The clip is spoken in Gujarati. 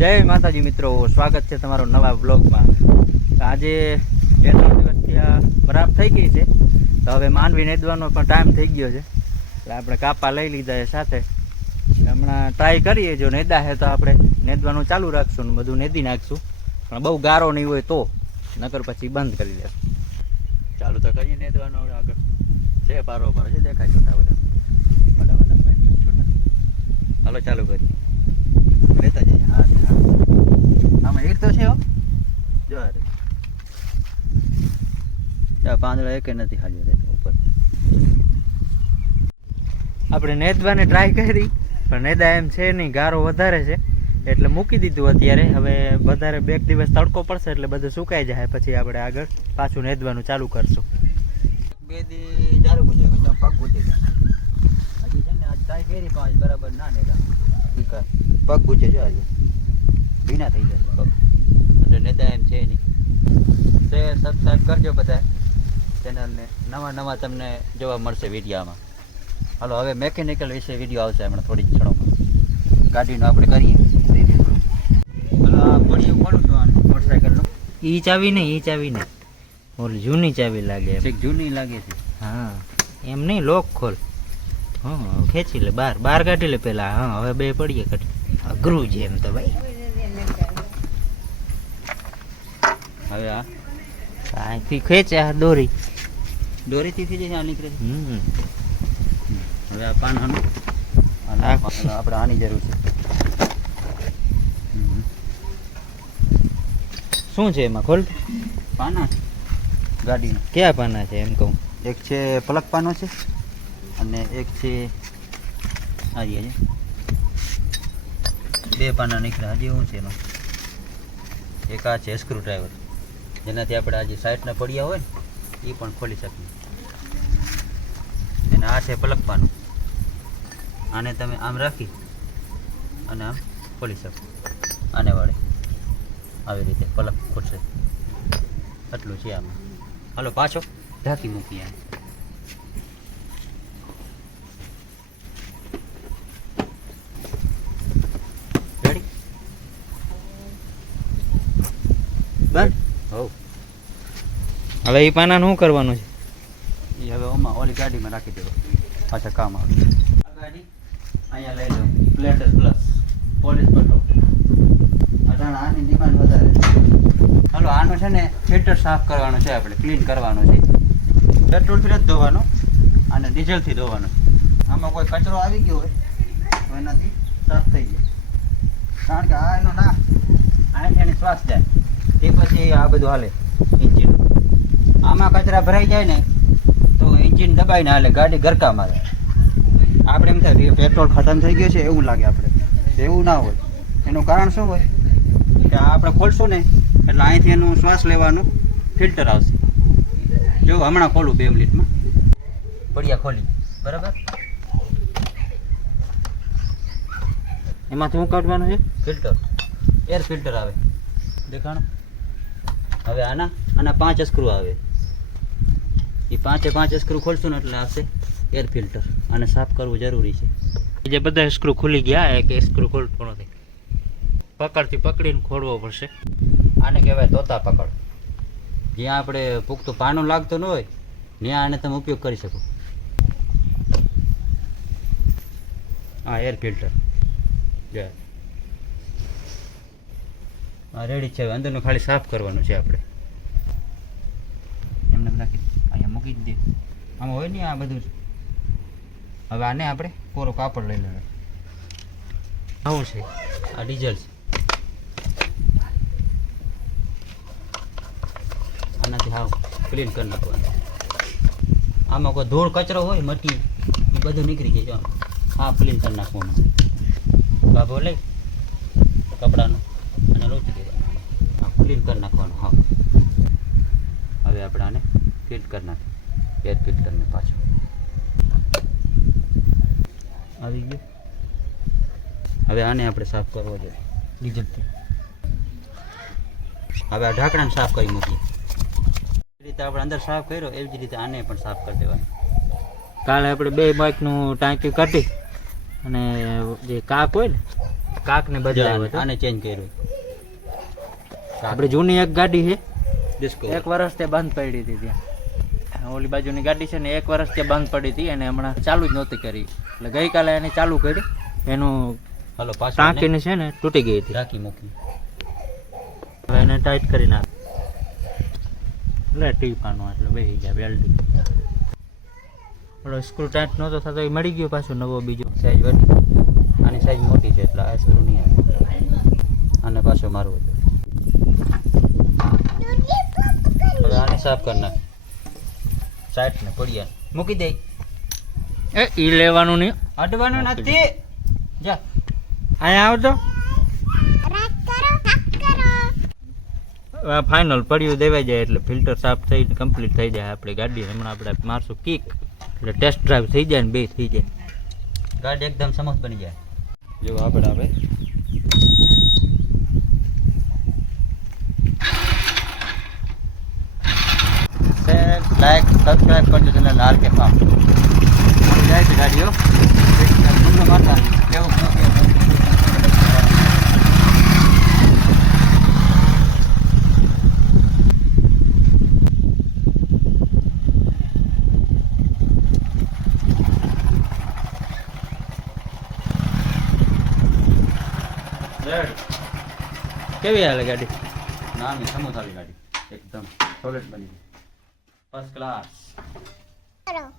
જય માતાજી મિત્રો, સ્વાગત છે તમારો નવા બ્લોગમાં આજે બે ત્રણ દિવસથી આ બરાબર થઈ ગઈ છે. તો હવે માનવી નેદવાનો પણ ટાઈમ થઈ ગયો છે. એટલે આપણે કાપા લઈ લીધા છે સાથે. હમણાં ટ્રાય કરીએ, જો નેદા છે તો આપણે નેદવાનું ચાલુ રાખશું ને બધું નેદી નાખશું. પણ બહુ ગારો નહીં હોય તો, નકર પછી બંધ કરી દેશું. ચાલુ તો કરીએ નેદવાનું, હવે આગળ છે પારો પારો, છે દેખાય છોટા બધા બધા. બધા છોટા હાલો, ચાલુ કરીએ લેતા જઈએ હા હા આમાં ઈટ તો છે હો જો આ રે. જો આ પાંદડા એકે નથી હાજર રહેતો ઉપર. આપણે નેદવાની ટ્રાય કરી પણ નેદા એમ છે નહીં ગારો વધારે છે. એટલે મૂકી દીધું અત્યારે. હવે વધારે બે દિવસ તડકો પડશે એટલે બધું સુકાઈ જાય. પછી આપણે આગળ પાછું નેદવાનું ચાલુ કરશું. બે દી ચાલુ પગ પૂછે હજી છે ને આજ ટ્રાય કરી પાંચ બરાબર ના નેદા. પગ પૂછે જો આજે ભીના થઈ જશે પગ. એટલે નેદા એમ છે નહીં. શેર સબસ્ક્રાઈબ કરજો બધા ચેનલને નવા નવા તમને જોવા મળશે વિડીયામાં. હાલો હવે મેકેનિકલ વિશે વીડિયો આવશે હમણાં થોડીક ક્ષણોમાં. ગાડીનો આપણે કરીએ. હાલો આ છું આને? મોટરસાઇકલનું ઈ ચાવી નહીં એ ચાવી નહીં. ઓલી જૂની ચાવી લાગે એમ. જૂની લાગે છે. હા એમ નહીં લોક ખોલ. હા. ખેંચી લે બાર બાર કાઢી લે પેલા. હા હવે બે પડીએ કાઢી અઘરું છે એમ તો ભાઈ. હવે આ અહીંથી ખેંચે આ દોરી. દોરીથી થઈ આ નીકળે છે. હવે આ પાના આપણે આની જરૂર છે. શું છે એમાં ખોલ પાના ગાડીના. કયા પાના છે એમ કહું. એક છે પલક પાનો છે અને એક છે આ રહ્યા છે. બે પાના નીકળ્યા હજી શું છે એમાં? એક આ છે સ્ક્રૂ ડ્રાઈવર જેનાથી આપણે આજે સાઈડના પડ્યા હોય ને એ પણ ખોલી શકીએ. આ છે પલકવાનું. આને તમે આમ રાખી અને આમ ખોલી શકો. આને વડે આવી રીતે પલક ખુલશે. આટલું છે આમાં. હાલો પાછો ઢાંકી મૂકીએ હવે. એ પાના શું કરવાનું છે? એ હવે ઓમાં ઓલી ગાડીમાં રાખી દેવો. પાછા કામ આવે. આ ગાડી અહીંયા લઈ લો પ્લેટર પ્લસ પોલીસ પટો અટાણે આની ડિમાન્ડ વધારે હાલો આનો છે ને ફિલ્ટર સાફ કરવાનો છે આપણે ક્લીન કરવાનો છે. પેટ્રોલથી જ ધોવાનો અને ડીઝલથી ધોવાનો. આમાં કોઈ કચરો આવી ગયો હોય તો એનાથી સાફ થઈ જાય. કારણ કે આ એનો ના આ એની શ્વાસ જાય. એ પછી આ બધું હાલે ઇન્જિન આમાં કચરા ભરાઈ જાય ને તો દબાઈ ના એટલે ગાડી ગરકા મારે આપણે એમ થાય પેટ્રોલ ખતમ થઈ ગયું છે, એવું લાગે આપણે. એવું ના હોય. એનું કારણ શું હોય? કે આપણે ખોલશું ને, એટલે અહીંથી એનું શ્વાસ લેવાનું ફિલ્ટર આવશે. જો હમણાં ખોલું બે મિનિટમાં. પડ્યા ખોલી. બરાબર? એમાંથી શું કાઢવાનું છે? ફિલ્ટર. એર ફિલ્ટર આવે. દેખાણો? હવે આના આના પાંચ સ્ક્રૂ આવે. એ પાંચે પાંચ સ્ક્રૂ ખોલશું ને એટલે આવશે એર ફિલ્ટર આને સાફ કરવું જરૂરી છે. જે બધા સ્ક્રૂ ખુલી ગયા એક સ્ક્રૂ ખોલતો નથી. પકડથી પકડીને ખોલવો પડશે. આને કહેવાય તોતા પકડ. જ્યાં આપણે પૂગતું પાનું લાગતું ન હોય ત્યાં આને તમે ઉપયોગ કરી શકો. હા એર ફિલ્ટર રેડી છે. અંદરનું ખાલી સાફ કરવાનું છે આપણે એમને એમ નાખી દે. અહીંયા મૂકી જ દે. આમાં હોય ને આ બધું. હવે આને આપણે કોરો કાપડ લઈ લેવાનું. આવું છે. આ ડીઝલ છે. આનાથી હાવ ક્લીન કરી નાખવાનું. આમાં કોઈ ધૂળ, કચરો હોય, મટી, એ બધું નીકળી જાય જો હા ક્લીન કરી નાખવાનું. બાબો લઈ. કપડાનું. અને લોચી દેવાનું ક્લીન કરી નાખવાનું, હા. હવે આપણે આને ફિટ નાખી એર ફિલ્ટરને પાછો. આવી ગયું? હવે આને આપણે સાફ કરવો જોઈએ. ડીઝલથી હવે આ ઢાંકણાને સાફ કરી મૂકીએ. એ રીતે આપણે અંદર સાફ કર્યો એવી જ રીતે આને પણ સાફ કરી દેવાનું. કાલે આપણે બે બાઇકનું ટાંકી કાઢી અને જે કાક હોય ને કાકને બદલાવ્યો આને ચેન્જ કર્યું. આપણે જૂની એક ગાડી છે. એક વર્ષ તે બંધ પડી હતી ત્યાં. ઓલી બાજુની ગાડી છે ને એક વર્ષ ત્યાં બંધ પડી હતી અને હમણાં ચાલુ જ નહોતી કરી. એટલે ગઈકાલે એને ચાલુ કરી. એનું હલો પાછું ટાંકીને છે ને તૂટી ગઈ હતી. રાખી મૂકી હવે એને ટાઈટ કરી નાખ. એટલે ટીપાનું એટલે બેસી ગયા વેલ્ડિંગ. ઓલો સ્ક્રૂ ટાઈટ નહોતો થતો એ મળી ગયો પાછો નવો બીજો. સાઈઝ વધી આની સાઈઝ મોટી છે એટલે આ સ્ક્રૂ નહીં આવે. અને પાછો મારવો છે હવે આને સાફ કરી નાખ. સાઈડ ને પડિયા. મૂકી દે. એ ઈ લેવાનું નહીં. અડવાનું નથી. જા. અહીંયા આવતો ફાઇનલ પડ્યું દેવાઈ જાય એટલે ફિલ્ટર સાફ થઈ કમ્પ્લીટ થઈ જાય. આપણી ગાડી હમણાં આપણે મારશું કિક એટલે ટેસ્ટ ડ્રાઈવ થઈ જાય ને બે થઈ જાય. ગાડી એકદમ સમજ બની જાય. જો આપણે આવે સબસ્ક્રાઇબ કરજો ચેનલ આર કે ફાર્મ જાય છે ગાડીઓ. તમને કેવું કેવી હાલે ગાડી? નાની સમોસાની ગાડી. એકદમ સોલિડ બની first class. Hello.